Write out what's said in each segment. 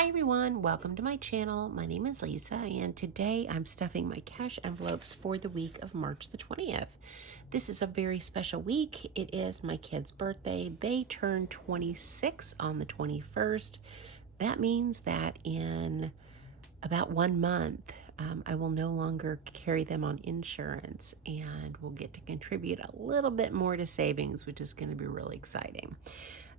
Hi everyone, welcome to my channel. My name is Lisa and today I'm stuffing my cash envelopes for the week of March the 20th. This is a very special week. It is my kid's birthday. They turn 26 on the 21st. That means that in about 1 month, I will no longer carry them on insurance and will get to contribute a little bit more to savings, which is going to be really exciting.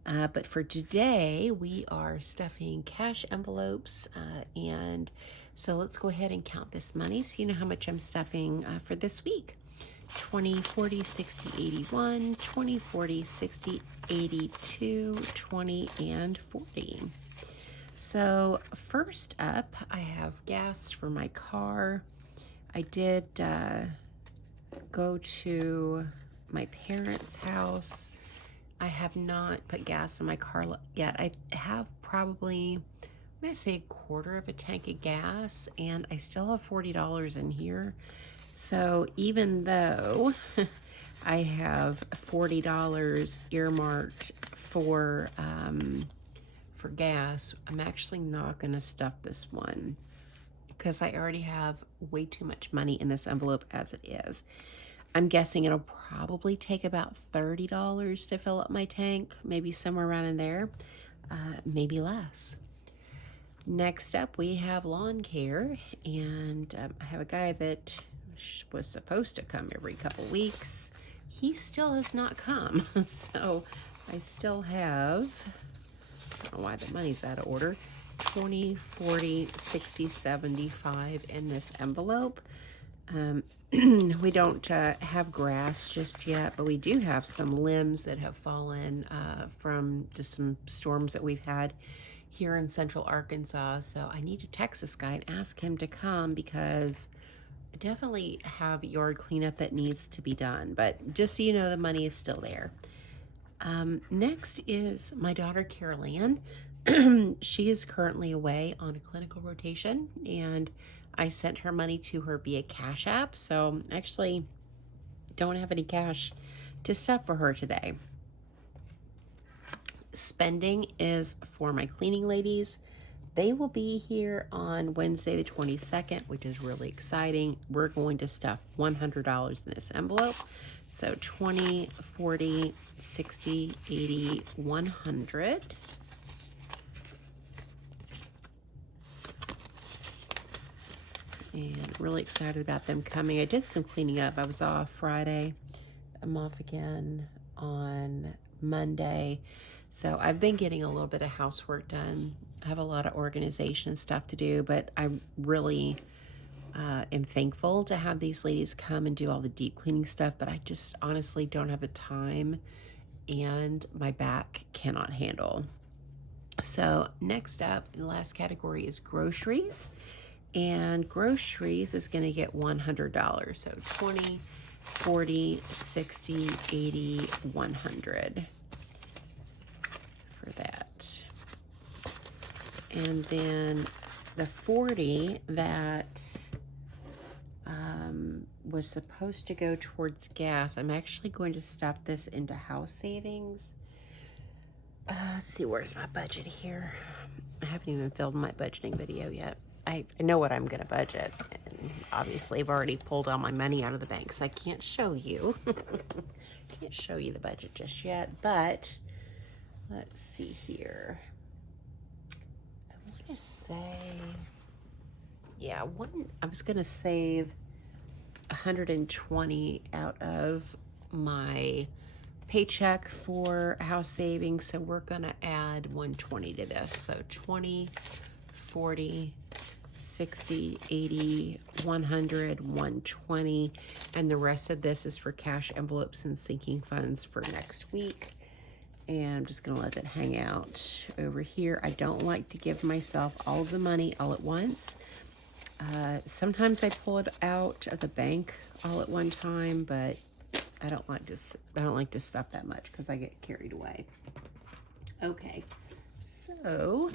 But for today, we are stuffing cash envelopes, and so let's go ahead and count this money so you know how much I'm stuffing for this week. 20, 40, 60, 81, 20, 40, 60, 82, 20, and 40. So first up, I have gas for my car. I did go to my parents' house. I have not put gas in my car yet. I have probably, I'm going to say a quarter of a tank of gas, and I still have $40 in here. So even though I have $40 earmarked for gas, I'm actually not going to stuff this one because I already have way too much money in this envelope as it is. I'm guessing it'll probably take about $30 to fill up my tank, maybe somewhere around in there, maybe less. Next up, we have lawn care, and I have a guy that was supposed to come every couple weeks. He still has not come, so I still have, I don't know why the money's out of order, 20, 40, 60, 75 in this envelope. We don't have grass just yet, but we do have some limbs that have fallen from just some storms that we've had here in central Arkansas. So I need to text this guy and ask him to come because I definitely have yard cleanup that needs to be done. But just so you know, the money is still there. Next is my daughter, Carol Ann. She is currently away on a clinical rotation, and I sent her money to her via Cash App, so actually don't have any cash to stuff for her today. Spending is for my cleaning ladies. They will be here on Wednesday the 22nd, which is really exciting. We're going to stuff $100 in this envelope. So 20, 40, 60, 80, 100. And really excited about them coming. I did some cleaning up. I was off Friday. I'm off again on Monday. So I've been getting a little bit of housework done. I have a lot of organization stuff to do, but I really am thankful to have these ladies come and do all the deep cleaning stuff, but I just honestly don't have the time and my back cannot handle. So next up, the last category is groceries. And groceries is going to get $100. So 20, 40, 60, 80, 100 for that. And then the 40 that was supposed to go towards gas, I'm actually going to stuff this into house savings. Let's see, where's my budget here? I haven't even filmed my budgeting video yet. I know what I'm going to budget, and obviously I've already pulled all my money out of the bank, so I can't show you. Can't show you the budget just yet, but let's see here. I want to say, yeah, I was going to save 120 out of my paycheck for house savings, so we're going to add 120 to this. So 20, 40, 60, 80, 100, 120, and the rest of this is for cash envelopes and sinking funds for next week. And I'm just going to let that hang out over here. I don't like to give myself all of the money all at once. Sometimes I pull it out of the bank all at one time, but I don't like to stuff that much because I get carried away. Okay, so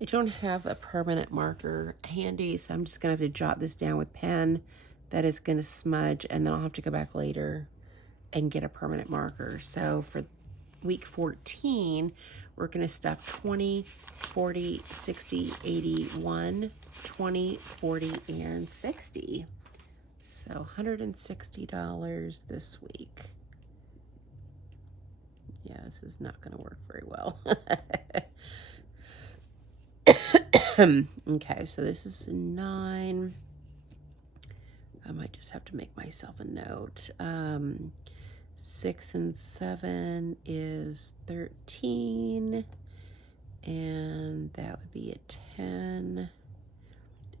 I don't have a permanent marker handy, so I'm just gonna have to jot this down with pen. That is gonna smudge, and then I'll have to go back later and get a permanent marker. So for week 14, We're going to stuff 20, 40, 60, 80, 1, 20, 40, and 60. So $160 this week. Yeah, this is not going to work very well. Okay, so this is 9. I might just have to make myself a note. 6 and 7 is 13, and that would be a 10.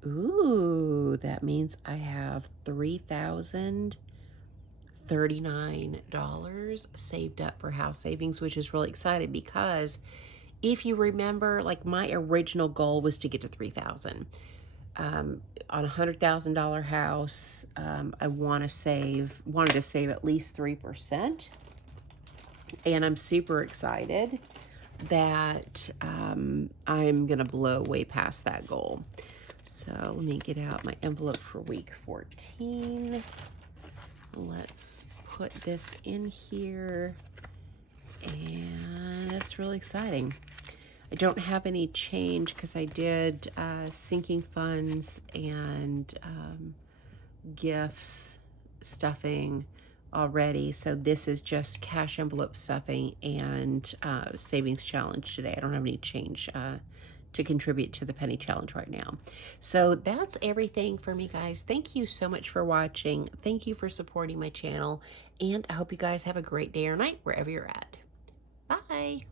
Ooh, that means I have $3,039 saved up for house savings, which is really exciting because if you remember, like my original goal was to get to 3,000. On a $100,000 house, I wanted to save at least 3%, and I'm super excited that I'm gonna blow way past that goal. So let me get out my envelope for week 14. Let's put this in here, and it's really exciting. I don't have any change because I did sinking funds and gifts stuffing already. So this is just cash envelope stuffing and savings challenge today. I don't have any change to contribute to the penny challenge right now. So that's everything for me, guys. Thank you so much for watching. Thank you for supporting my channel, and I hope you guys have a great day or night wherever you're at. Bye.